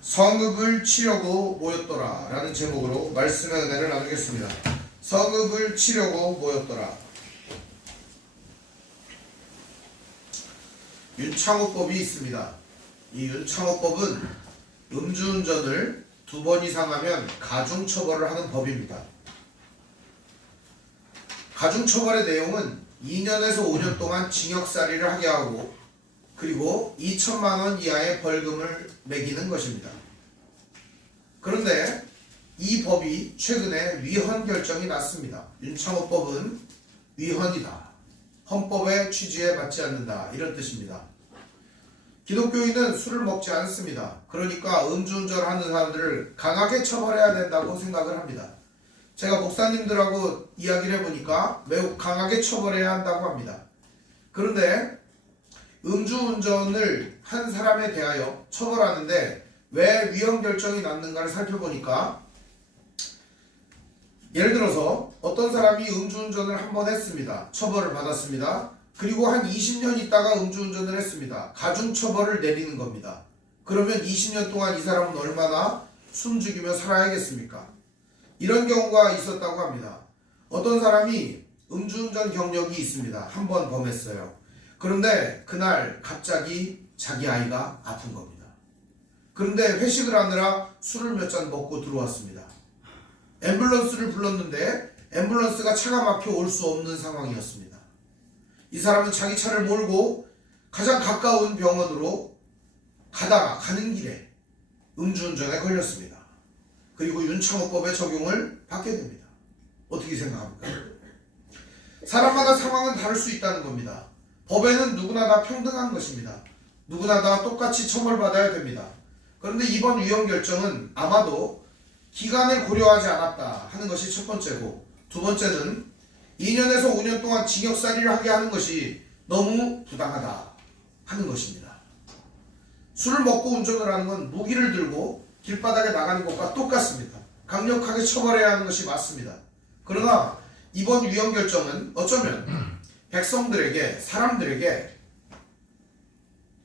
성읍을 치려고 모였더라 라는 제목으로 말씀의 은혜를 나누겠습니다. 성읍을 치려고 모였더라. 윤창호법이 있습니다. 이 윤창호법은 음주운전을 2번 이상 하면 가중처벌을 하는 법입니다. 가중처벌의 내용은 2년에서 5년 동안 징역살이를 하게 하고 그리고 2천만 원 이하의 벌금을 매기는 것입니다. 그런데 이 법이 최근에 위헌 결정이 났습니다. 윤창호법은 위헌이다. 헌법의 취지에 맞지 않는다. 이런 뜻입니다. 기독교인은 술을 먹지 않습니다. 그러니까 음주운전하는 사람들을 강하게 처벌해야 된다고 생각을 합니다. 제가 목사님들하고 이야기를 해보니까 매우 강하게 처벌해야 한다고 합니다. 그런데 음주운전을 한 사람에 대하여 처벌하는데 왜 위헌 결정이 났는가를 살펴보니까 예를 들어서 어떤 사람이 음주운전을 한 번 했습니다. 처벌을 받았습니다. 그리고 한 20년 있다가 음주운전을 했습니다. 가중처벌을 내리는 겁니다. 그러면 20년 동안 이 사람은 얼마나 숨죽이며 살아야겠습니까? 이런 경우가 있었다고 합니다. 어떤 사람이 음주운전 경력이 있습니다. 한 번 범했어요. 그런데 그날 갑자기 자기 아이가 아픈 겁니다. 그런데 회식을 하느라 술을 몇 잔 먹고 들어왔습니다. 앰뷸런스를 불렀는데 앰뷸런스가 차가 막혀 올 수 없는 상황이었습니다. 이 사람은 자기 차를 몰고 가장 가까운 병원으로 가는 길에 음주운전에 걸렸습니다. 그리고 윤창호법의 적용을 받게 됩니다. 어떻게 생각합니까? 사람마다 상황은 다를 수 있다는 겁니다. 법에는 누구나 다 평등한 것입니다. 누구나 다 똑같이 처벌받아야 됩니다. 그런데 이번 위헌 결정은 아마도 기간을 고려하지 않았다 하는 것이 첫 번째고, 두 번째는 2년에서 5년 동안 징역살이를 하게 하는 것이 너무 부당하다 하는 것입니다. 술을 먹고 운전을 하는 건 무기를 들고 길바닥에 나가는 것과 똑같습니다. 강력하게 처벌해야 하는 것이 맞습니다. 그러나 이번 위헌 결정은 어쩌면 백성들에게, 사람들에게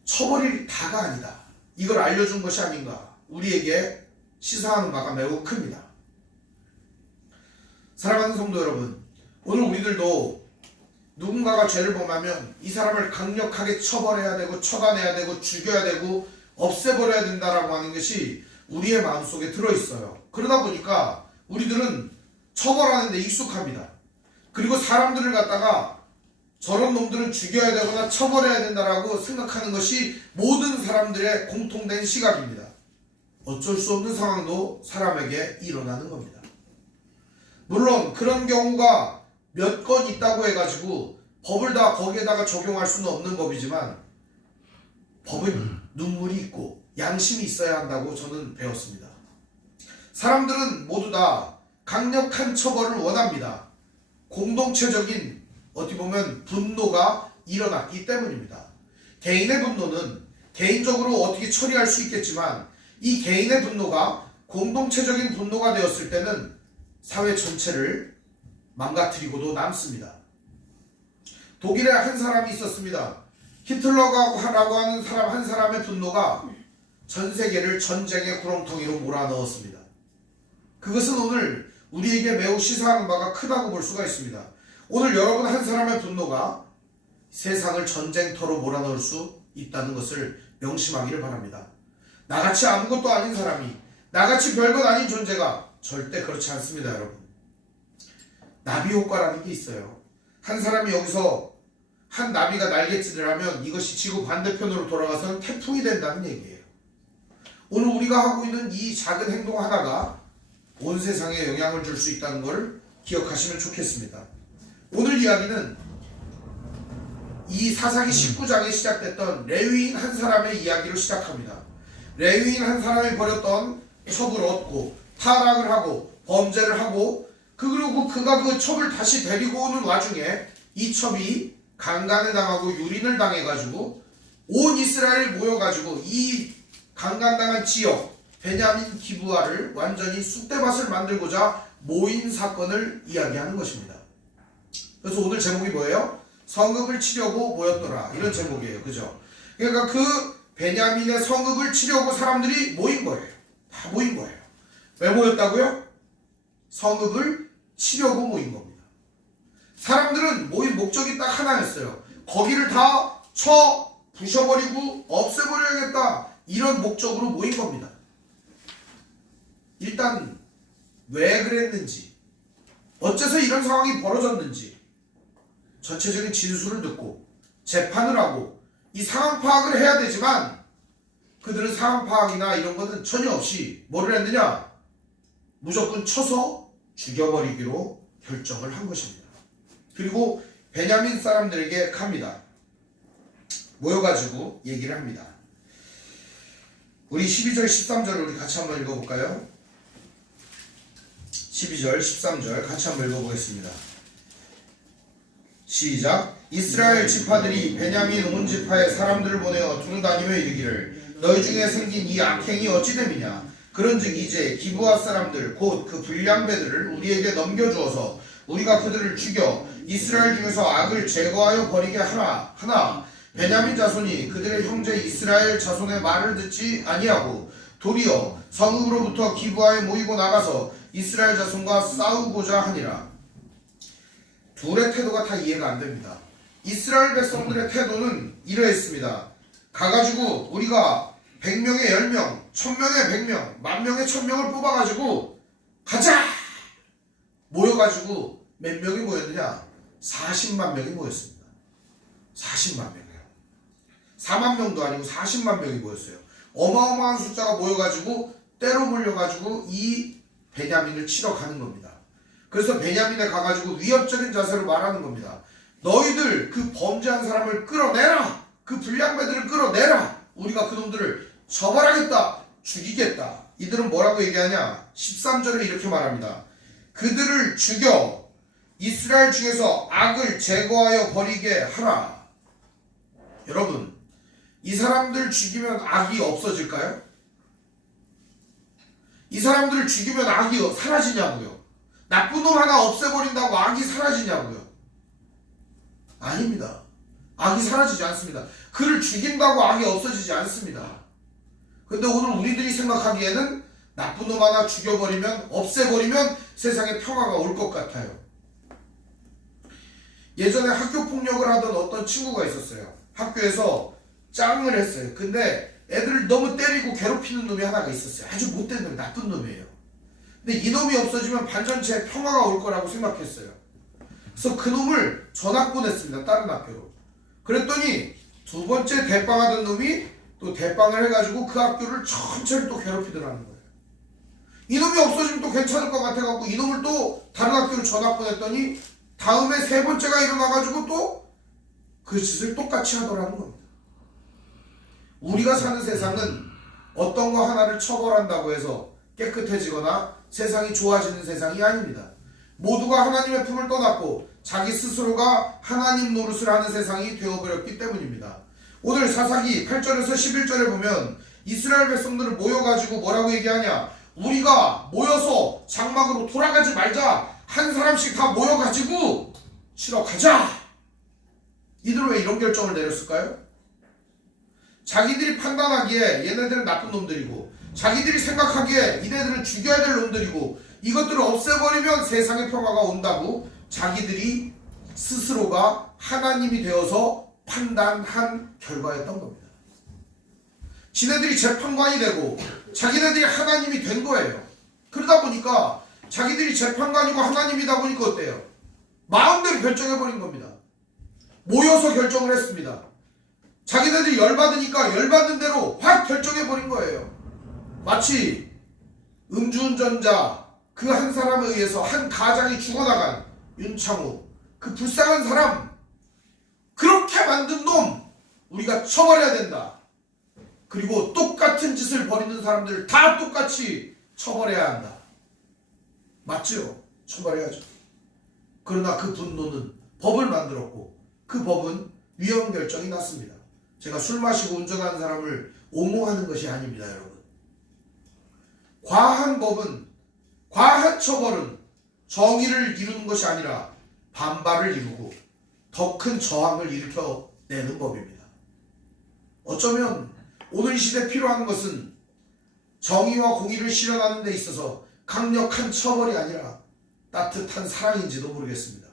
처벌이 다가 아니다, 이걸 알려준 것이 아닌가, 우리에게 시사하는 바가 매우 큽니다. 사랑하는 성도 여러분, 오늘 우리들도 누군가가 죄를 범하면 이 사람을 강력하게 처벌해야 되고 처단해야 되고 죽여야 되고 없애버려야 된다라고 하는 것이 우리의 마음속에 들어있어요. 그러다 보니까 우리들은 처벌하는 데 익숙합니다. 그리고 사람들을 갖다가 저런 놈들은 죽여야 되거나 처벌해야 된다라고 생각하는 것이 모든 사람들의 공통된 시각입니다. 어쩔 수 없는 상황도 사람에게 일어나는 겁니다. 물론 그런 경우가 몇 건 있다고 해가지고 법을 다 거기에다가 적용할 수는 없는 법이지만 법은 눈물이 있고 양심이 있어야 한다고 저는 배웠습니다. 사람들은 모두 다 강력한 처벌을 원합니다. 공동체적인 어떻게 보면 분노가 일어났기 때문입니다. 개인의 분노는 개인적으로 어떻게 처리할 수 있겠지만 이 개인의 분노가 공동체적인 분노가 되었을 때는 사회 전체를 망가뜨리고도 남습니다. 독일에 한 사람이 있었습니다. 히틀러라고 하는 사람 한 사람의 분노가 전 세계를 전쟁의 구렁텅이로 몰아넣었습니다. 그것은 오늘 우리에게 매우 시사하는 바가 크다고 볼 수가 있습니다. 오늘 여러분 한 사람의 분노가 세상을 전쟁터로 몰아넣을 수 있다는 것을 명심하기를 바랍니다. 나같이 아무것도 아닌 사람이, 나같이 별것 아닌 존재가 절대 그렇지 않습니다, 여러분. 나비 효과라는 게 있어요. 한 사람이 여기서 한 나비가 날갯짓을 하면 이것이 지구 반대편으로 돌아가서는 태풍이 된다는 얘기예요. 오늘 우리가 하고 있는 이 작은 행동 하나가 온 세상에 영향을 줄 수 있다는 걸 기억하시면 좋겠습니다. 오늘 이야기는 이 사사기 19장에 시작됐던 레위인 한 사람의 이야기로 시작합니다. 레위인 한 사람이 벌였던 첩을 얻고 타락을 하고 범죄를 하고 그리고 그가 그 첩을 다시 데리고 오는 와중에 이 첩이 강간을 당하고 유린을 당해가지고 온 이스라엘이 모여가지고 이 강간당한 지역 베냐민 기브아를 완전히 쑥대밭을 만들고자 모인 사건을 이야기하는 것입니다. 그래서 오늘 제목이 뭐예요? 성읍을 치려고 모였더라, 이런 제목이에요. 그죠? 그러니까 그 베냐민의 성읍을 치려고 사람들이 모인 거예요. 다 모인 거예요. 왜 모였다고요? 성읍을 치려고 모인 겁니다. 사람들은 모인 목적이 딱 하나였어요. 거기를 다 부셔버리고 없애버려야겠다. 이런 목적으로 모인 겁니다. 일단 왜 그랬는지, 어째서 이런 상황이 벌어졌는지 전체적인 진술을 듣고 재판을 하고 이 상황 파악을 해야 되지만 그들은 상황 파악이나 이런 것은 전혀 없이 뭐를 했느냐? 무조건 쳐서 죽여버리기로 결정을 한 것입니다. 그리고 베냐민 사람들에게 갑니다. 모여가지고 얘기를 합니다. 우리 12절 13절을 우리 같이 한번 읽어볼까요? 12절 13절 같이 한번 읽어보겠습니다. 시작. 이스라엘 지파들이 베냐민 온 지파의 사람들을 보내어 두루다니며 이르기를 너희 중에 생긴 이 악행이 어찌 됨이냐. 그런즉 이제 기브아 사람들 곧 그 불량배들을 우리에게 넘겨주어서 우리가 그들을 죽여 이스라엘 중에서 악을 제거하여 버리게 하나 베냐민 자손이 그들의 형제 이스라엘 자손의 말을 듣지 아니하고 도리어 성읍으로부터 기브아에 모이고 나가서 이스라엘 자손과 싸우고자 하니라. 둘의 태도가 다 이해가 안 됩니다. 이스라엘 백성들의 태도는 이러했습니다. 가가지고 우리가 100명에 10명, 1000명에 100명, 10,000명에 1000명을 뽑아가지고 가자! 모여가지고 몇 명이 모였느냐? 40만 명이 모였습니다. 40만 명이요. 4만 명도 아니고 40만 명이 모였어요. 어마어마한 숫자가 모여가지고 때로 몰려가지고 이 베냐민을 치러 가는 겁니다. 그래서 베냐민에 가가지고 위협적인 자세로 말하는 겁니다. 너희들 그 범죄한 사람을 끌어내라. 그 불량배들을 끌어내라. 우리가 그놈들을 처벌하겠다. 죽이겠다. 이들은 뭐라고 얘기하냐? 13절에 이렇게 말합니다. 그들을 죽여 이스라엘 중에서 악을 제거하여 버리게 하라. 여러분, 이 사람들 죽이면 악이 없어질까요? 이 사람들을 죽이면 악이 사라지냐고요? 나쁜 놈 하나 없애버린다고 악이 사라지냐고요? 아닙니다. 악이 사라지지 않습니다. 그를 죽인다고 악이 없어지지 않습니다. 근데 오늘 우리들이 생각하기에는 나쁜 놈 하나 죽여버리면, 없애버리면 세상에 평화가 올 것 같아요. 예전에 학교 폭력을 하던 어떤 친구가 있었어요. 학교에서 짱을 했어요. 근데 애들을 너무 때리고 괴롭히는 놈이 하나가 있었어요. 아주 못된 놈, 나쁜 놈이에요. 근데 이 놈이 없어지면 반 전체에 평화가 올 거라고 생각했어요. 그래서 그 놈을 전학 보냈습니다. 다른 학교로. 그랬더니 두 번째 대빵하던 놈이 또 대빵을 해가지고 그 학교를 천천히 또 괴롭히더라는 거예요. 이놈이 없어지면 또 괜찮을 것 같아갖고 이놈을 또 다른 학교로 전학 보냈더니 다음에 세 번째가 일어나가지고 또 그 짓을 똑같이 하더라는 겁니다. 우리가 사는 세상은 어떤 거 하나를 처벌한다고 해서 깨끗해지거나 세상이 좋아지는 세상이 아닙니다. 모두가 하나님의 품을 떠났고 자기 스스로가 하나님 노릇을 하는 세상이 되어버렸기 때문입니다. 오늘 사사기 8절에서 11절에 보면 이스라엘 백성들을 모여가지고 뭐라고 얘기하냐? 우리가 모여서 장막으로 돌아가지 말자. 한 사람씩 다 모여가지고 치러 가자. 이들은 왜 이런 결정을 내렸을까요? 자기들이 판단하기에 얘네들은 나쁜 놈들이고 자기들이 생각하기에 이네들은 죽여야 될 놈들이고 이것들을 없애버리면 세상의 평화가 온다고 자기들이 스스로가 하나님이 되어서 판단한 결과였던 겁니다. 지네들이 재판관이 되고 자기네들이 하나님이 된 거예요. 그러다 보니까 자기들이 재판관이고 하나님이다 보니까 어때요? 마음대로 결정해버린 겁니다. 모여서 결정을 했습니다. 자기네들이 열받으니까 열받는 대로 확 결정해버린 거예요. 마치 음주운전자 그 한 사람에 의해서 한 가장이 죽어나간 윤창호 그 불쌍한 사람 그렇게 만든 놈 우리가 처벌해야 된다. 그리고 똑같은 짓을 벌이는 사람들 다 똑같이 처벌해야 한다. 맞죠? 처벌해야죠. 그러나 그 분노는 법을 만들었고 그 법은 위헌 결정이 났습니다. 제가 술 마시고 운전하는 사람을 옹호하는 것이 아닙니다, 여러분. 과한 법은, 과한 처벌은 정의를 이루는 것이 아니라 반발을 이루고 더 큰 저항을 일으켜내는 법입니다. 어쩌면 오늘 시대에 필요한 것은 정의와 공의를 실현하는 데 있어서 강력한 처벌이 아니라 따뜻한 사랑인지도 모르겠습니다.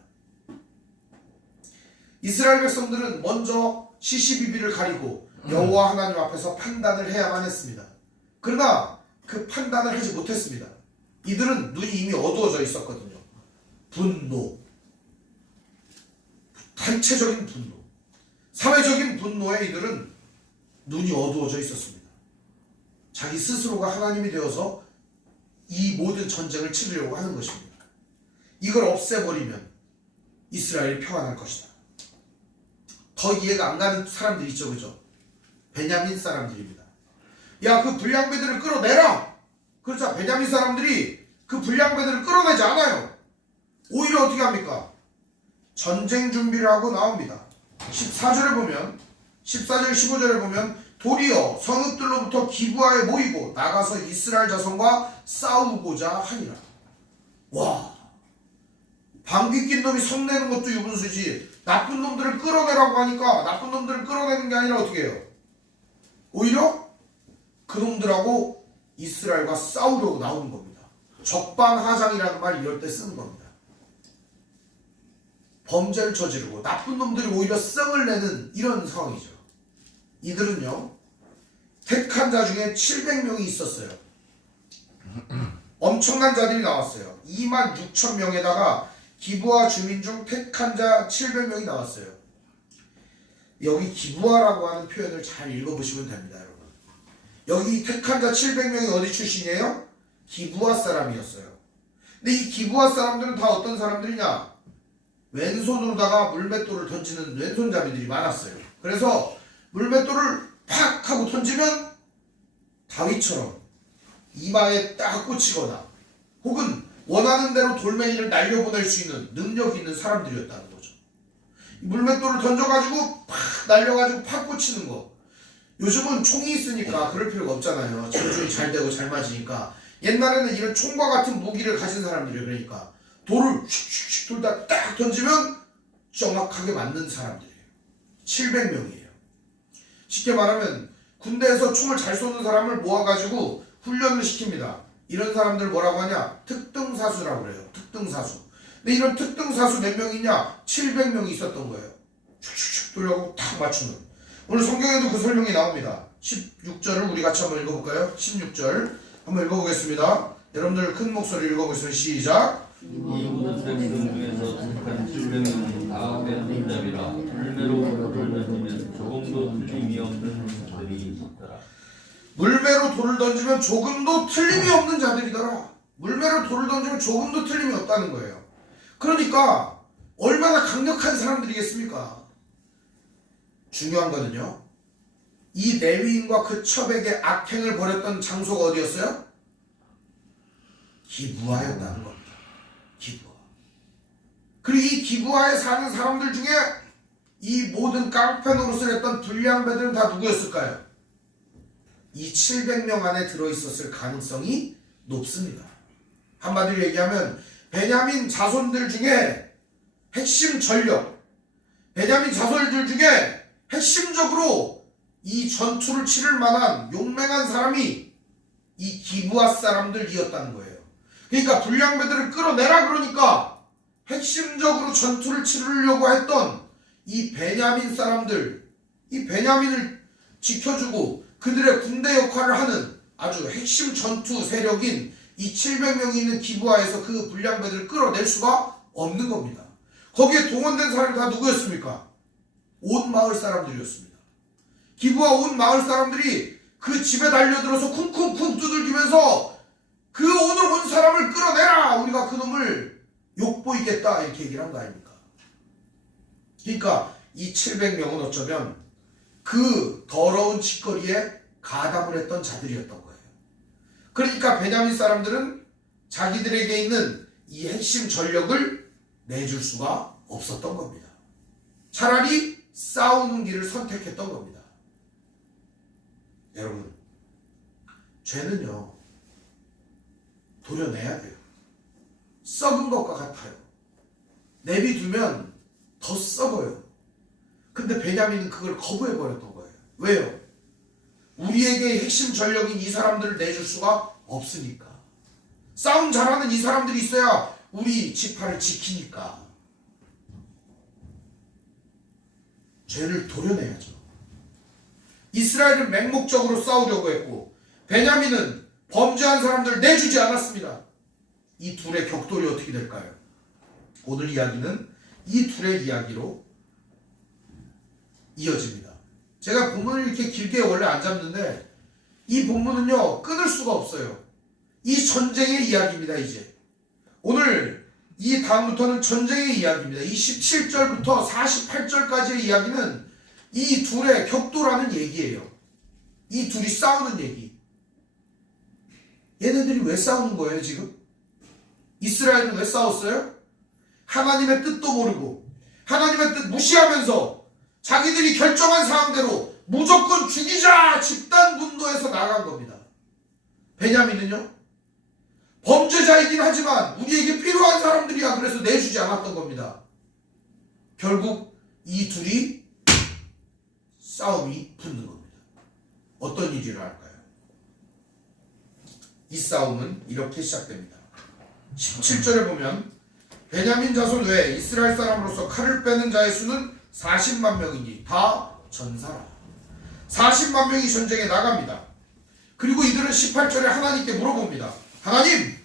이스라엘 백성들은 먼저 시시비비를 가리고 여호와 하나님 앞에서 판단을 해야만 했습니다. 그러나 그 판단을 하지 못했습니다. 이들은 눈이 이미 어두워져 있었거든요. 분노, 단체적인 분노, 사회적인 분노에 이들은 눈이 어두워져 있었습니다. 자기 스스로가 하나님이 되어서 이 모든 전쟁을 치르려고 하는 것입니다. 이걸 없애버리면 이스라엘이 평안할 것이다. 더 이해가 안 가는 사람들 있죠, 그죠? 베냐민 사람들입니다. 야, 그 불량배들을 끌어내라! 그렇죠. 베냐민 사람들이 그 불량배들을 끌어내지 않아요. 오히려 어떻게 합니까? 전쟁 준비를 하고 나옵니다. 14절에 보면, 14절 15절에 보면 도리어 성읍들로부터 기브아에 모이고 나가서 이스라엘 자손과 싸우고자 하니라. 와, 방귀 낀 놈이 성내는 것도 유분수지, 나쁜 놈들을 끌어내라고 하니까 나쁜 놈들을 끌어내는 게 아니라 어떻게 해요? 오히려 그 놈들하고 이스라엘과 싸우려고 나오는 겁니다. 적반하장이라는 말 이럴 때 쓰는 겁니다. 범죄를 저지르고 나쁜 놈들이 오히려 썽을 내는 이런 상황이죠. 이들은요, 택한 자 중에 700명이 있었어요. 엄청난 자들이 나왔어요. 26,000명에다가 기브아 주민 중 택한 자 700명이 나왔어요. 여기 기브아라고 하는 표현을 잘 읽어보시면 됩니다, 여러분. 여기 택한 자 700명이 어디 출신이에요? 기브아 사람이었어요. 근데 이 기브아 사람들은 다 어떤 사람들이냐? 왼손으로다가 물맷돌을 던지는 왼손잡이들이 많았어요. 그래서 물맷돌을 팍 하고 던지면 다윗처럼 이마에 딱 꽂히거나 혹은 원하는 대로 돌멩이를 날려보낼 수 있는 능력이 있는 사람들이었다는 거죠. 물맷돌을 던져가지고 팍 날려가지고 팍 꽂히는 거. 요즘은 총이 있으니까 그럴 필요가 없잖아요. 조준이 잘 되고 잘 맞으니까. 옛날에는 이런 총과 같은 무기를 가진 사람들이에요. 그러니까 돌을 슉슉슉 돌다 딱 던지면 정확하게 맞는 사람들이에요. 700명이에요. 쉽게 말하면 군대에서 총을 잘 쏘는 사람을 모아가지고 훈련을 시킵니다. 이런 사람들 뭐라고 하냐? 특등사수라고 그래요. 특등사수. 근데 이런 특등사수 몇 명이냐? 700명이 있었던 거예요. 슉슉슉 돌려고 탁 맞추는. 오늘 성경에도 그 설명이 나옵니다. 16절을 우리 같이 한번 읽어볼까요? 16절 한번 읽어보겠습니다. 여러분들 큰 목소리로 읽어보겠습니다. 시작. 이 모든 백성 중에서 택한 700명은 다 뺀 자비라. 물매로 돌을 던지면 조금도 틀림이 없는 자들이 있더라. 물매로 돌을 던지면 조금도 틀림이 없는 자들이더라. 물매로 돌을 던지면 조금도 틀림이 없다는 거예요. 그러니까 얼마나 강력한 사람들이겠습니까? 중요한 거는요, 이 레위인과 그 첩에게 악행을 벌였던 장소가 어디였어요? 기브아였다는 겁니다. 기브아. 그리고 이 기브아에 사는 사람들 중에 이 모든 깡패 노릇을 했던 불량배들은 다 누구였을까요? 이 700명 안에 들어있었을 가능성이 높습니다. 한마디로 얘기하면 베냐민 자손들 중에 핵심 전력, 베냐민 자손들 중에 핵심적으로 이 전투를 치를 만한 용맹한 사람이 이 기브아 사람들이었다는 거예요. 그러니까 불량배들을 끌어내라 그러니까 핵심적으로 전투를 치르려고 했던 이 베냐민 사람들, 이 베냐민을 지켜주고 그들의 군대 역할을 하는 아주 핵심 전투 세력인 이 700명이 있는 기브아에서 그 불량배들을 끌어낼 수가 없는 겁니다. 거기에 동원된 사람이 다 누구였습니까? 온 마을 사람들이었습니다. 기브아 온 마을 사람들이 그 집에 달려들어서 쿵쿵쿵 두들기면서 그 오늘 온 사람을 끌어내라! 우리가 그 놈을 욕보이겠다! 이렇게 얘기를 한 거 아닙니까? 그러니까 이 700명은 어쩌면 그 더러운 짓거리에 가담을 했던 자들이었던 거예요. 그러니까 베냐민 사람들은 자기들에게 있는 이 핵심 전력을 내줄 수가 없었던 겁니다. 차라리 싸우는 길을 선택했던 겁니다. 여러분, 죄는요, 도려내야 돼요. 썩은 것과 같아요. 내비두면 더 썩어요. 근데 베냐민은 그걸 거부해버렸던 거예요. 왜요? 우리에게 핵심 전력인 이 사람들을 내줄 수가 없으니까. 싸움 잘하는 이 사람들이 있어야 우리 지파를 지키니까. 죄를 도려내야죠. 이스라엘은 맹목적으로 싸우려고 했고 베냐민은 범죄한 사람들을 내주지 않았습니다. 이 둘의 격돌이 어떻게 될까요? 오늘 이야기는 이 둘의 이야기로 이어집니다. 제가 본문을 이렇게 길게 원래 안 잡는데 이 본문은요 끊을 수가 없어요. 이 전쟁의 이야기입니다. 이제 오늘 이 다음부터는 전쟁의 이야기입니다. 27절부터 48절까지의 이야기는 이 둘의 격돌하는 얘기예요. 이 둘이 싸우는 얘기. 얘네들이 왜 싸우는 거예요 지금? 이스라엘은 왜 싸웠어요? 하나님의 뜻도 모르고 하나님의 뜻 무시하면서 자기들이 결정한 사항대로 무조건 죽이자 집단 분노에서 나간 겁니다. 베냐민은요? 범죄자이긴 하지만 우리에게 필요한 사람들이야 그래서 내주지 않았던 겁니다. 결국 이 둘이 싸움이 붙는 겁니다. 어떤 일을 할까요? 이 싸움은 이렇게 시작됩니다. 17절에 보면 베냐민 자손 외에 이스라엘 사람으로서 칼을 빼는 자의 수는 40만 명이니 다 전사라. 40만 명이 전쟁에 나갑니다. 그리고 이들은 18절에 하나님께 물어봅니다. 하나님,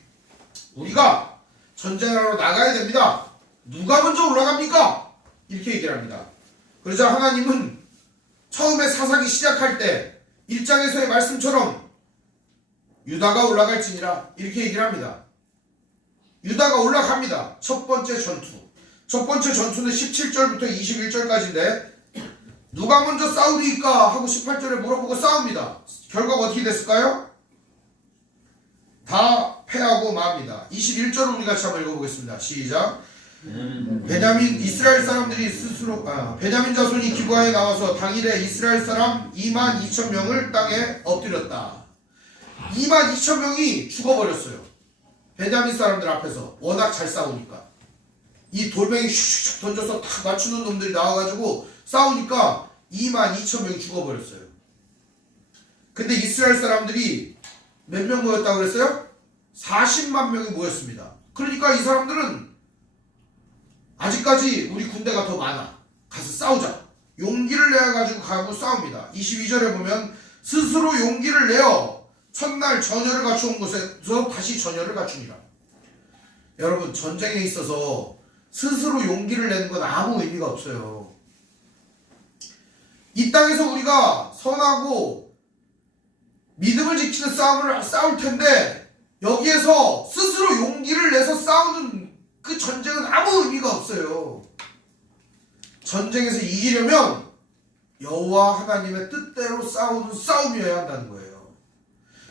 우리가 전쟁하러 나가야 됩니다. 누가 먼저 올라갑니까? 이렇게 얘기를 합니다. 그러자 하나님은 처음에 사사기 시작할 때 1장에서의 말씀처럼 유다가 올라갈지니라 이렇게 얘기를 합니다. 유다가 올라갑니다. 첫 번째 전투. 첫 번째 전투는 17절부터 21절까지인데 누가 먼저 싸우리까 하고 18절에 물어보고 싸웁니다. 결과가 어떻게 됐을까요? 다 패하고 맙니다. 21절을 우리 같이 한번 읽어보겠습니다. 시작. 베냐민 이스라엘 사람들이 스스로 베냐민 자손이 기브아에 나와서 당일에 이스라엘 사람 22,000명을 땅에 엎드렸다. 22,000명이 죽어버렸어요. 베냐민 사람들 앞에서 워낙 잘 싸우니까 이 돌멩이 슉슉 던져서 탁 맞추는 놈들이 나와가지고 싸우니까 22,000명이 죽어버렸어요. 근데 이스라엘 사람들이 몇 명 모였다고 그랬어요? 40만 명이 모였습니다. 그러니까 이 사람들은 아직까지 우리 군대가 더 많아. 가서 싸우자. 용기를 내가지고 가고 싸웁니다. 22절에 보면 스스로 용기를 내어 첫날 전열을 갖추온 곳에서 다시 전열을 갖춥니다. 여러분 전쟁에 있어서 스스로 용기를 내는 건 아무 의미가 없어요. 이 땅에서 우리가 선하고 믿음을 지키는 싸움을 싸울 텐데 여기에서 스스로 용기를 내서 싸우는 그 전쟁은 아무 의미가 없어요. 전쟁에서 이기려면 여호와 하나님의 뜻대로 싸우는 싸움이어야 한다는 거예요.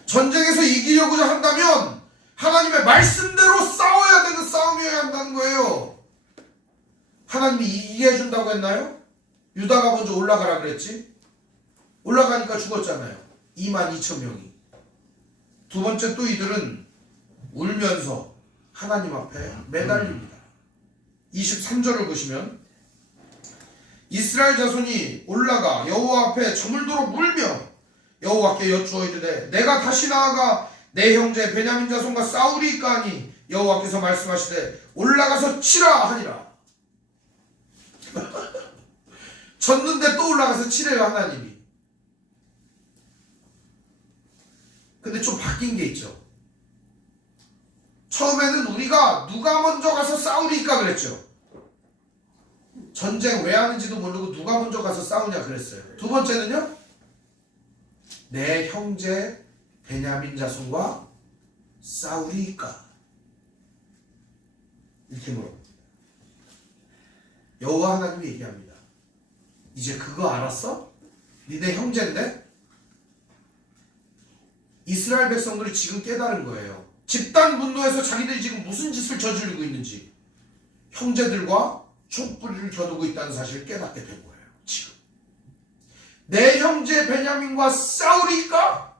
전쟁에서 이기려고자 한다면 하나님의 말씀대로 싸워야 되는 싸움이어야 한다는 거예요. 하나님이 이기게 해준다고 했나요? 유다가 먼저 올라가라 그랬지? 올라가니까 죽었잖아요. 22,000명이. 두 번째 또 이들은 울면서 하나님 앞에 매달립니다. 23절을 보시면 이스라엘 자손이 올라가 여호와 앞에 저물도록 울며 여호와께 여쭈어 이르되 내가 다시 나아가 내 형제 베냐민 자손과 싸우리이까 하니 여호와께서 말씀하시되 올라가서 치라 하니라. 졌는데 또 올라가서 치래요 하나님이. 근데 좀 바뀐 게 있죠. 처음에는 우리가 누가 먼저 가서 싸우리까 그랬죠. 전쟁 왜 하는지도 모르고 누가 먼저 가서 싸우냐 그랬어요. 두 번째는요, 내 형제 베냐민 자손과 싸우리까 이렇게 물어봅니다. 여호와 하나님이 얘기합니다. 이제 그거 알았어? 니네 형제인데? 이스라엘 백성들이 지금 깨달은 거예요. 집단 분노에서 자기들이 지금 무슨 짓을 저지르고 있는지, 형제들과 촛불을 겨누고 있다는 사실을 깨닫게 된 거예요. 지금 내 형제 베냐민과 싸우리까?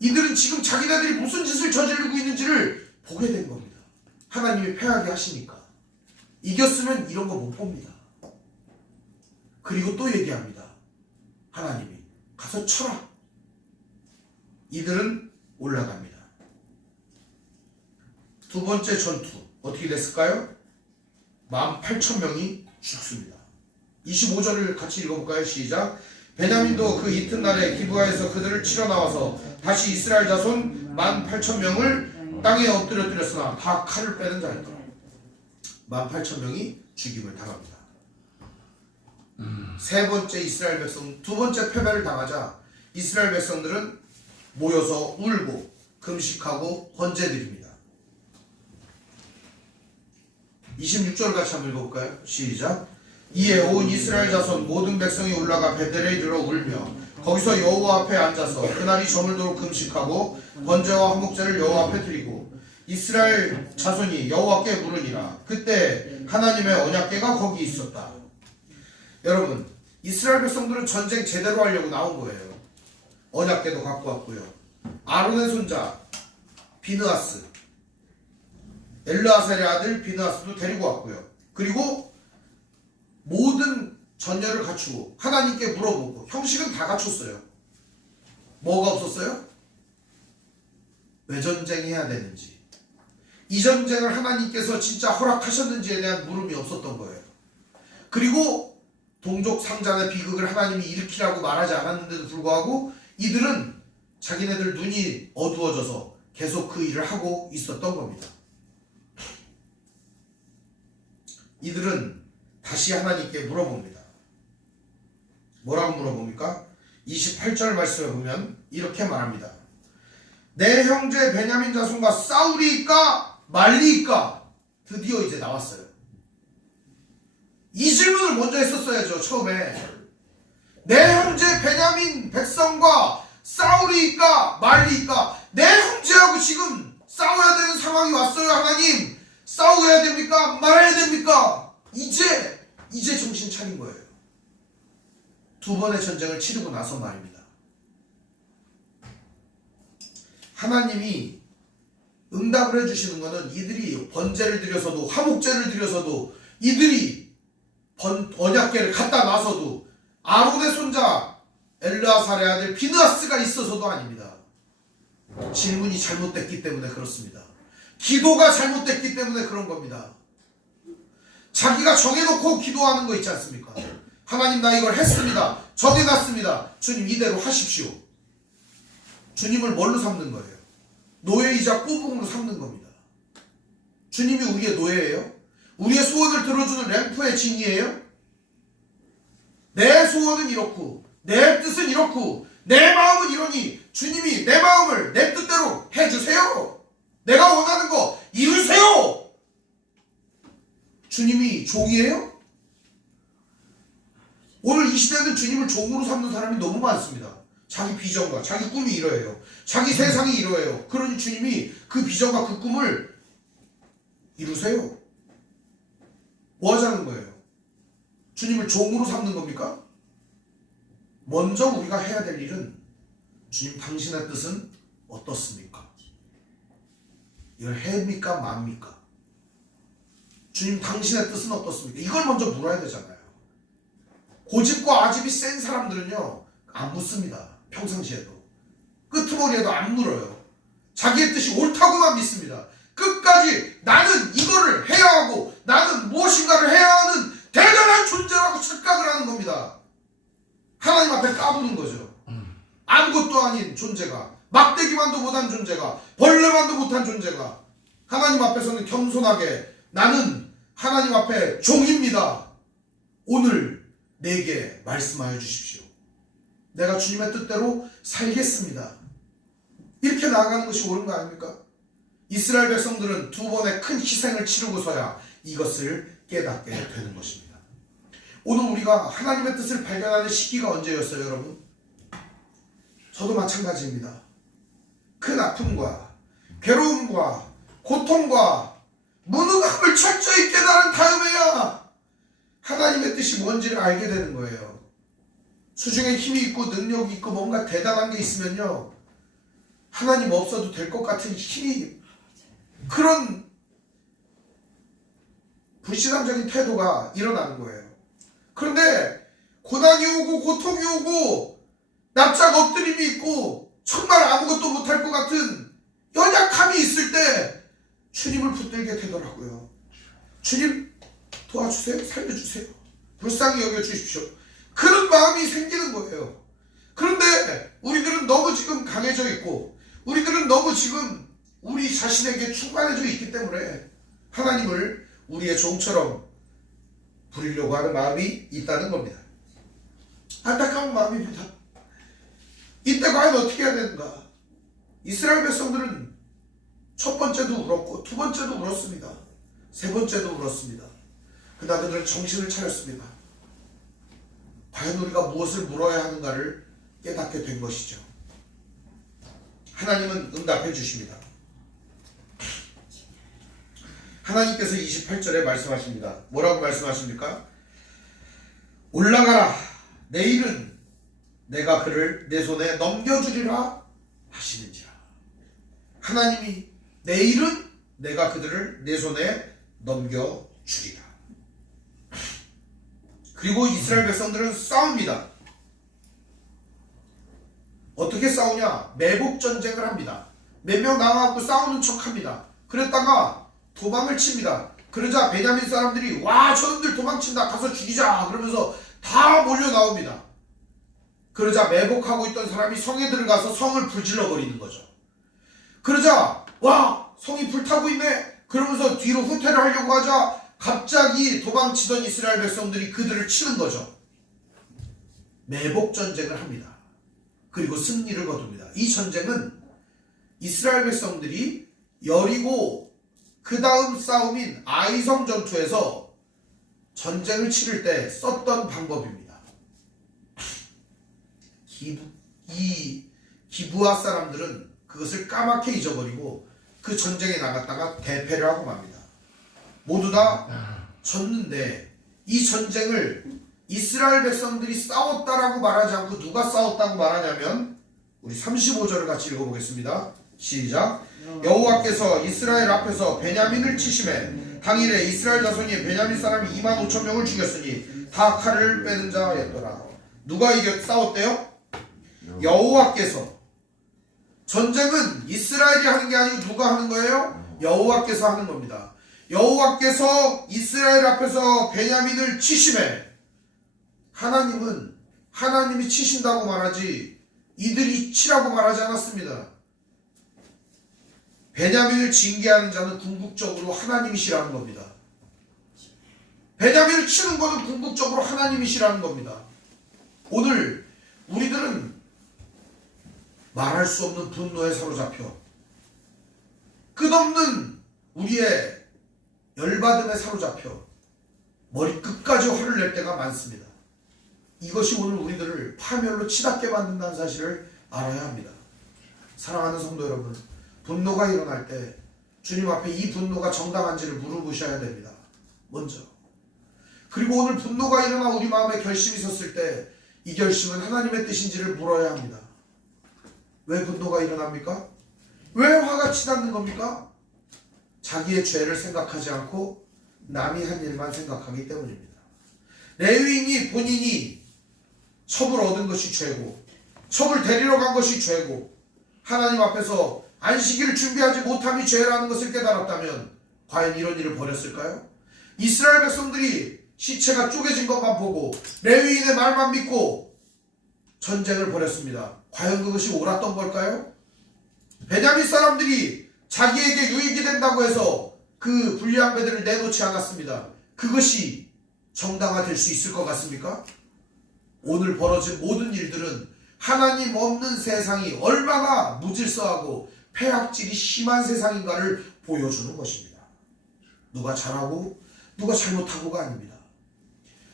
이들은 지금 자기네들이 무슨 짓을 저지르고 있는지를 보게 된 겁니다. 하나님이 패하게 하시니까. 이겼으면 이런 거 못 봅니다. 그리고 또 얘기합니다. 하나님이 가서 쳐라. 이들은 올라갑니다. 두 번째 전투 어떻게 됐을까요? 18,000명이 죽습니다. 25절을 같이 읽어볼까요? 시작. 베냐민도 그 이튿날에 기브아에서 그들을 치러 나와서 다시 이스라엘 자손 18,000명을 땅에 엎드려뜨렸으나 다 칼을 빼는 자였더라. 18,000명이 죽임을 당합니다. 세 번째 이스라엘 백성, 두 번째 패배를 당하자 이스라엘 백성들은 모여서 울고 금식하고 헌제 드립니다. 26절 같이 한번 읽어볼까요? 시작. 이에 온 이스라엘 자손 모든 백성이 올라가 베델에 이르러 울며 거기서 여호와 앞에 앉아서 그날이 저물도록 금식하고 번제와 화목제를 여호와 앞에 드리고 이스라엘 자손이 여호와께 물으니라. 그때 하나님의 언약궤가 거기 있었다. 여러분, 이스라엘 백성들은 전쟁 제대로 하려고 나온 거예요. 언약궤도 갖고 왔고요. 아론의 손자 비느하스, 엘르아살의 아들 비느하스도 데리고 왔고요. 그리고 모든 전열을 갖추고 하나님께 물어보고 형식은 다 갖췄어요. 뭐가 없었어요? 왜 전쟁해야 되는지, 이 전쟁을 하나님께서 진짜 허락하셨는지에 대한 물음이 없었던 거예요. 그리고 동족 상잔의 비극을 하나님이 일으키라고 말하지 않았는데도 불구하고 이들은 자기네들 눈이 어두워져서 계속 그 일을 하고 있었던 겁니다. 이들은 다시 하나님께 물어봅니다. 뭐라고 물어봅니까? 28절 말씀에 보면 이렇게 말합니다. 내 형제 베냐민 자손과 싸우리이까 말리이까? 드디어 이제 나왔어요. 이 질문을 먼저 했었어야죠. 처음에 내 형제 베냐민 백성과 싸우리이까 말리이까? 내 형제하고 지금 싸워야 되는 상황이 왔어요. 하나님, 싸워야 됩니까? 말해야 됩니까? 이제 정신 차린 거예요. 두 번의 전쟁을 치르고 나서 말입니다. 하나님이 응답을 해주시는 것은 이들이 번제를 드려서도 화목제를 드려서도 이들이 언약궤를 갖다 놔서도 아론의 손자 엘르아살의 아들 비느하스가 있어서도 아닙니다. 질문이 잘못됐기 때문에 그렇습니다. 기도가 잘못됐기 때문에 그런 겁니다. 자기가 정해놓고 기도하는 거 있지 않습니까? 하나님, 나 이걸 했습니다. 정해놨습니다. 주님, 이대로 하십시오. 주님을 뭘로 삼는 거예요? 노예이자 꼬붕으로 삼는 겁니다. 주님이 우리의 노예예요? 우리의 소원을 들어주는 램프의 진이에요? 내 소원은 이렇고 내 뜻은 이렇고 내 마음은 이러니 주님이 내 마음을 내 뜻대로 해주세요. 내가 원하는 거 이루세요. 주님이 종이에요? 오늘 이 시대는 주님을 종으로 삼는 사람이 너무 많습니다. 자기 비전과 자기 꿈이 이러해요. 자기 세상이 이러해요. 그러니 주님이 그 비전과 그 꿈을 이루세요. 뭐 하자는 거예요? 주님을 종으로 삼는 겁니까? 먼저 우리가 해야 될 일은 주님, 당신의 뜻은 어떻습니까? 이걸 해입니까? 맙니까? 주님, 당신의 뜻은 어떻습니까? 이걸 먼저 물어야 되잖아요. 고집과 아집이 센 사람들은요, 안 묻습니다. 평상시에도. 끄트머리에도 안 물어요. 자기의 뜻이 옳다고만 믿습니다. 끝까지 나는 이거를 해야 하고 나는 무엇인가를 해야 하는 대단한 존재라고 착각을 하는 겁니다. 하나님 앞에 까부는 거죠. 아무것도 아닌 존재가, 막대기만도 못한 존재가, 벌레만도 못한 존재가 하나님 앞에서는 겸손하게 나는 하나님 앞에 종입니다. 오늘 내게 말씀하여 주십시오. 내가 주님의 뜻대로 살겠습니다. 이렇게 나아가는 것이 옳은 거 아닙니까? 이스라엘 백성들은 두 번의 큰 희생을 치르고서야 이것을 깨닫게 되는 것입니다. 오늘 우리가 하나님의 뜻을 발견하는 시기가 언제였어요, 여러분? 저도 마찬가지입니다. 큰 아픔과 괴로움과 고통과 무능함을 철저히 깨달은 다음에야 하나님의 뜻이 뭔지를 알게 되는 거예요. 수중에 힘이 있고 능력이 있고 뭔가 대단한 게 있으면요, 하나님 없어도 될 것 같은 힘이, 그런 불신앙적인 태도가 일어나는 거예요. 그런데 고난이 오고 고통이 오고 납작 엎드림이 있고 정말 아무것도 못할 것 같은 연약함이 있을 때 주님을 붙들게 되더라고요. 주님 도와주세요. 살려주세요. 불쌍히 여겨주십시오. 그런 마음이 생기는 거예요. 그런데 우리들은 너무 지금 강해져 있고 우리들은 너무 지금 우리 자신에게 충만해져 있기 때문에 하나님을 우리의 종처럼 부리려고 하는 마음이 있다는 겁니다. 안타까운 마음입니다. 이때 과연 어떻게 해야 되는가? 이스라엘 백성들은 첫 번째도 울었고 두 번째도 울었습니다. 세 번째도 울었습니다. 그러나 그들은 정신을 차렸습니다. 과연 우리가 무엇을 물어야 하는가를 깨닫게 된 것이죠. 하나님은 응답해 주십니다. 하나님께서 28절에 말씀하십니다. 뭐라고 말씀하십니까? 올라가라. 내일은 내가 그를 내 손에 넘겨주리라 하시는지라. 하나님이 내일은 내가 그들을 내 손에 넘겨주리라. 그리고 이스라엘 백성들은 싸웁니다. 어떻게 싸우냐? 매복 전쟁을 합니다. 몇 명 나와갖고 싸우는 척합니다. 그랬다가 도망을 칩니다. 그러자 베냐민 사람들이 와 저놈들 도망친다 가서 죽이자 그러면서 다 몰려 나옵니다. 그러자 매복하고 있던 사람이 성에 들어가서 성을 불질러 버리는 거죠. 그러자 와 성이 불타고 있네 그러면서 뒤로 후퇴를 하려고 하자 갑자기 도망치던 이스라엘 백성들이 그들을 치는 거죠. 매복 전쟁을 합니다. 그리고 승리를 거둡니다. 이 전쟁은 이스라엘 백성들이 여리고 그 다음 싸움인 아이성 전투에서 전쟁을 치를 때 썼던 방법입니다. 이 기브아 사람들은 그것을 까맣게 잊어버리고 그 전쟁에 나갔다가 대패를 하고 맙니다. 모두 다 졌는데 이 전쟁을 이스라엘 백성들이 싸웠다라고 말하지 않고 누가 싸웠다고 말하냐면 우리 35절을 같이 읽어보겠습니다. 시작. 여호와께서 이스라엘 앞에서 베냐민을 치심해 당일에 이스라엘 자손이 베냐민 사람이 2만 5천 명을 죽였으니 다 칼을 빼는 자였더라. 누가 싸웠대요? 여호와께서. 전쟁은 이스라엘이 하는 게 아니고 누가 하는 거예요? 여호와께서 하는 겁니다. 여호와께서 이스라엘 앞에서 베냐민을 치심해. 하나님이 치신다고 말하지 이들이 치라고 말하지 않았습니다. 베냐민을 징계하는 자는 궁극적으로 하나님이시라는 겁니다. 베냐민을 치는 것은 궁극적으로 하나님이시라는 겁니다. 오늘 우리들은 말할 수 없는 분노에 사로잡혀 끝없는 우리의 열받음에 사로잡혀 머리끝까지 화를 낼 때가 많습니다. 이것이 오늘 우리들을 파멸로 치닫게 만든다는 사실을 알아야 합니다. 사랑하는 성도 여러분, 분노가 일어날 때 주님 앞에 이 분노가 정당한지를 물어보셔야 됩니다. 먼저. 그리고 오늘 분노가 일어나 우리 마음에 결심이 섰을 때 이 결심은 하나님의 뜻인지를 물어야 합니다. 왜 분노가 일어납니까? 왜 화가 치닫는 겁니까? 자기의 죄를 생각하지 않고 남이 한 일만 생각하기 때문입니다. 레위인이 본인이 첩을 얻은 것이 죄고 첩을 데리러 간 것이 죄고 하나님 앞에서 안식일을 준비하지 못함이 죄라는 것을 깨달았다면 과연 이런 일을 벌였을까요? 이스라엘 백성들이 시체가 쪼개진 것만 보고 레위인의 말만 믿고 전쟁을 벌였습니다. 과연 그것이 옳았던 걸까요? 베냐민 사람들이 자기에게 유익이 된다고 해서 그 불리한 배들을 내놓지 않았습니다. 그것이 정당화될 수 있을 것 같습니까? 오늘 벌어진 모든 일들은 하나님 없는 세상이 얼마나 무질서하고 폐악질이 심한 세상인가를 보여주는 것입니다. 누가 잘하고 누가 잘못하고가 아닙니다.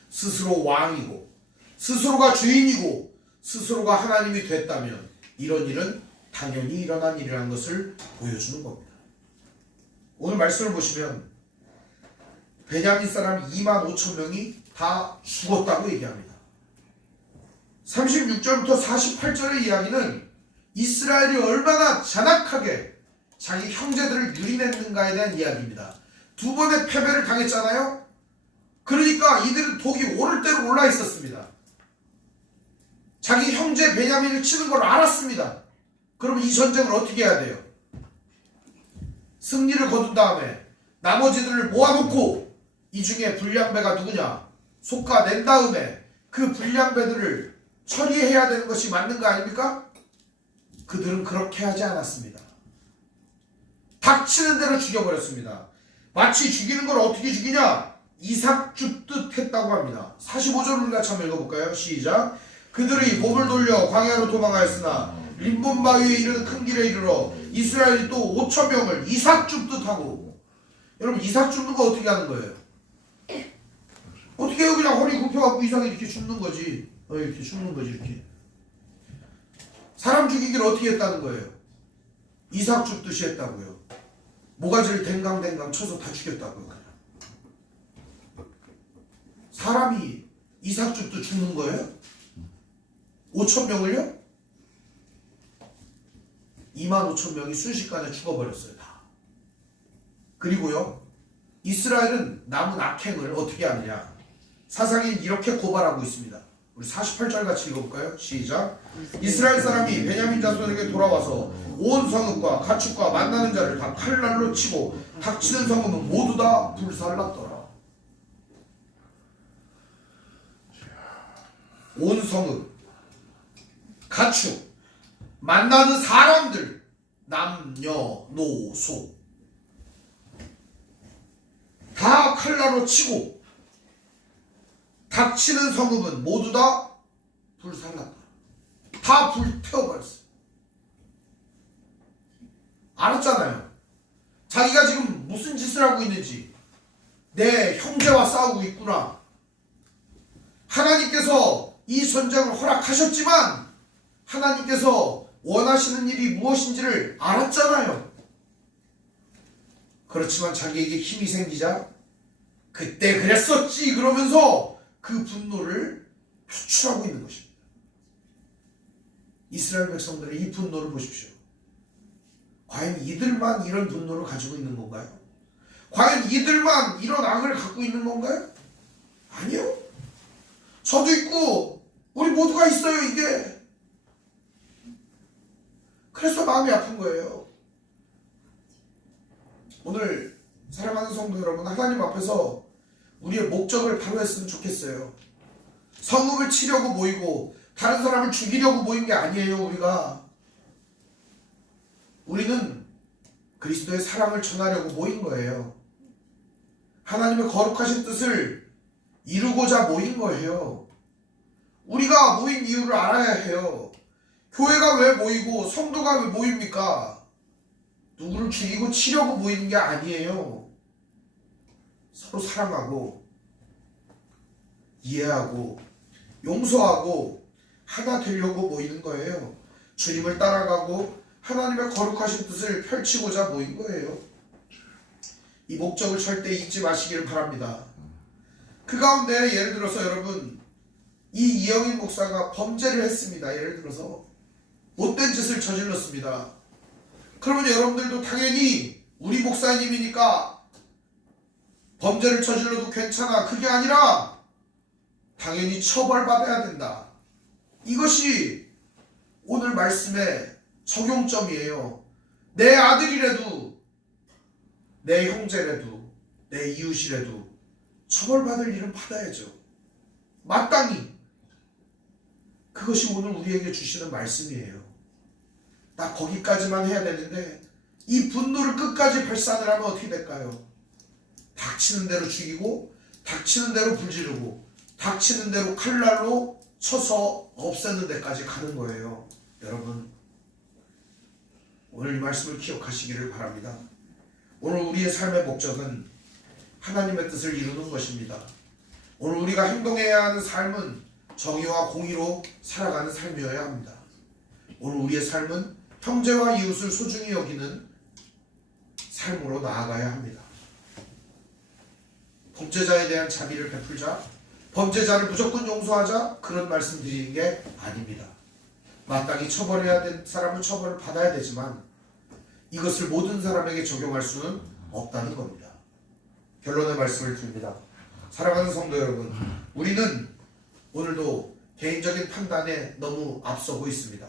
스스로 왕이고 스스로가 주인이고 스스로가 하나님이 됐다면 이런 일은 당연히 일어난 일이라는 것을 보여주는 겁니다. 오늘 말씀을 보시면 베냐민 사람 2만 5천 명이 다 죽었다고 얘기합니다. 36절부터 48절의 이야기는 이스라엘이 얼마나 잔악하게 자기 형제들을 유린했는가에 대한 이야기입니다. 두 번의 패배를 당했잖아요. 그러니까 이들은 독이 오를 대로 올라 있었습니다. 자기 형제 베냐민을 치는 걸 알았습니다. 그러면 이 전쟁을 어떻게 해야 돼요? 승리를 거둔 다음에 나머지들을 모아놓고 이 중에 불량배가 누구냐 솎아낸 다음에 그 불량배들을 처리해야 되는 것이 맞는 거 아닙니까? 그들은 그렇게 하지 않았습니다. 닥치는 대로 죽여버렸습니다. 마치 죽이는 걸 어떻게 죽이냐? 이삭 줍듯 했다고 합니다. 45절을 우리가 한번 읽어볼까요? 시작. 그들이 몸을 돌려 광야로 도망하였으나 림본 바위에 이르는 큰 길에 이르러 이스라엘이 또 5천 명을 이삭 줍듯 하고. 여러분 이삭 줍는 거 어떻게 하는 거예요? 어떻게 해요? 그냥 허리 굽혀갖고 이삭이 이렇게 줍는 거지. 이렇게 줍는 거지 이렇게. 사람 죽이기를 어떻게 했다는 거예요? 이삭 줍듯이 했다고요. 모가지를 댕강댕강 쳐서 다 죽였다고요. 그냥. 사람이 이삭 줍듯 죽는 거예요? 5천 명을요? 2만 5천 명이 순식간에 죽어버렸어요. 다. 그리고요 이스라엘은 남은 악행을 어떻게 하느냐. 사상이 이렇게 고발하고 있습니다. 우리 48절 같이 읽어볼까요? 시작. 이스라엘 사람이 베냐민 자손에게 돌아와서 온 성읍과 가축과 만나는 자를 다 칼날로 치고 닥치는 성읍은 모두 다 불살랐더라. 온 성읍, 가축, 만나는 사람들, 남녀, 노소 다 칼날로 치고 닥치는 성읍은 모두 다 불살랐다. 다 불태워버렸어요. 알았잖아요. 자기가 지금 무슨 짓을 하고 있는지. 내 형제와 싸우고 있구나. 하나님께서 이 전쟁을 허락하셨지만 하나님께서 원하시는 일이 무엇인지를 알았잖아요. 그렇지만 자기에게 힘이 생기자 그때 그랬었지 그러면서 그 분노를 표출하고 있는 것입니다. 이스라엘 백성들의 이 분노를 보십시오. 과연 이들만 이런 분노를 가지고 있는 건가요? 과연 이들만 이런 악을 갖고 있는 건가요? 아니요. 저도 있고 우리 모두가 있어요. 이게. 그래서 마음이 아픈 거예요. 오늘 사랑하는 성도 여러분, 하나님 앞에서 우리의 목적을 바로 했으면 좋겠어요. 성읍을 치려고 모이고 다른 사람을 죽이려고 모인 게 아니에요. 우리는 그리스도의 사랑을 전하려고 모인 거예요. 하나님의 거룩하신 뜻을 이루고자 모인 거예요. 우리가 모인 이유를 알아야 해요. 교회가 왜 모이고 성도가 왜 모입니까? 누구를 죽이고 치려고 모이는 게 아니에요. 서로 사랑하고 이해하고 용서하고 하나 되려고 모이는 거예요. 주님을 따라가고 하나님의 거룩하신 뜻을 펼치고자 모인 거예요. 이 목적을 절대 잊지 마시기를 바랍니다. 그 가운데 예를 들어서 여러분 이 이영인 목사가 범죄를 했습니다. 예를 들어서 못된 짓을 저질렀습니다. 그러면 여러분들도 당연히 우리 목사님이니까 범죄를 저질러도 괜찮아. 그게 아니라 당연히 처벌받아야 된다. 이것이 오늘 말씀의 적용점이에요. 내 아들이라도 내 형제라도 내 이웃이라도 처벌받을 일은 받아야죠. 마땅히. 그것이 오늘 우리에게 주시는 말씀이에요. 나 거기까지만 해야 되는데 이 분노를 끝까지 발산을 하면 어떻게 될까요? 닥치는 대로 죽이고 닥치는 대로 불지르고 닥치는 대로 칼날로 쳐서 없애는 데까지 가는 거예요. 여러분 오늘 이 말씀을 기억하시기를 바랍니다. 오늘 우리의 삶의 목적은 하나님의 뜻을 이루는 것입니다. 오늘 우리가 행동해야 하는 삶은 정의와 공의로 살아가는 삶이어야 합니다. 오늘 우리의 삶은 형제와 이웃을 소중히 여기는 삶으로 나아가야 합니다. 범죄자에 대한 자비를 베풀자, 범죄자를 무조건 용서하자, 그런 말씀 드리는 게 아닙니다. 마땅히 처벌해야 될 사람은 처벌을 받아야 되지만 이것을 모든 사람에게 적용할 수는 없다는 겁니다. 결론의 말씀을 드립니다. 사랑하는 성도 여러분, 우리는 오늘도 개인적인 판단에 너무 앞서고 있습니다.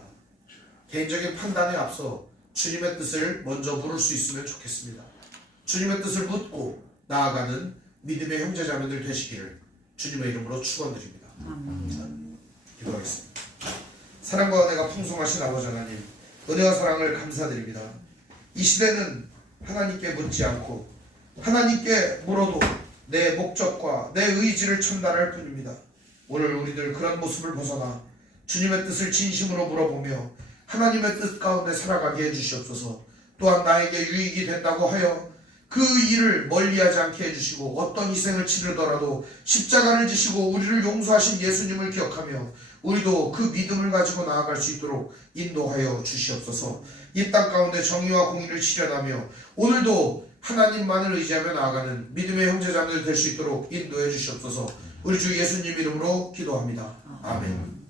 개인적인 판단에 앞서 주님의 뜻을 먼저 물을 수 있으면 좋겠습니다. 주님의 뜻을 묻고 나아가는 믿음의 형제자매들 되시기를 주님의 이름으로 축원드립니다. 기도하겠습니다. 사랑과 은혜가 풍성하신 아버지 하나님, 은혜와 사랑을 감사드립니다. 이 시대는 하나님께 묻지 않고 하나님께 물어도 내 목적과 내 의지를 전달할 뿐입니다. 오늘 우리들 그런 모습을 벗어나 주님의 뜻을 진심으로 물어보며 하나님의 뜻 가운데 살아가게 해주시옵소서. 또한 나에게 유익이 된다고 하여 그 일을 멀리하지 않게 해주시고 어떤 희생을 치르더라도 십자가를 지시고 우리를 용서하신 예수님을 기억하며 우리도 그 믿음을 가지고 나아갈 수 있도록 인도하여 주시옵소서. 이 땅 가운데 정의와 공의를 실현하며 오늘도 하나님만을 의지하며 나아가는 믿음의 형제자매들 될 수 있도록 인도해 주시옵소서. 우리 주 예수님 이름으로 기도합니다. 아멘.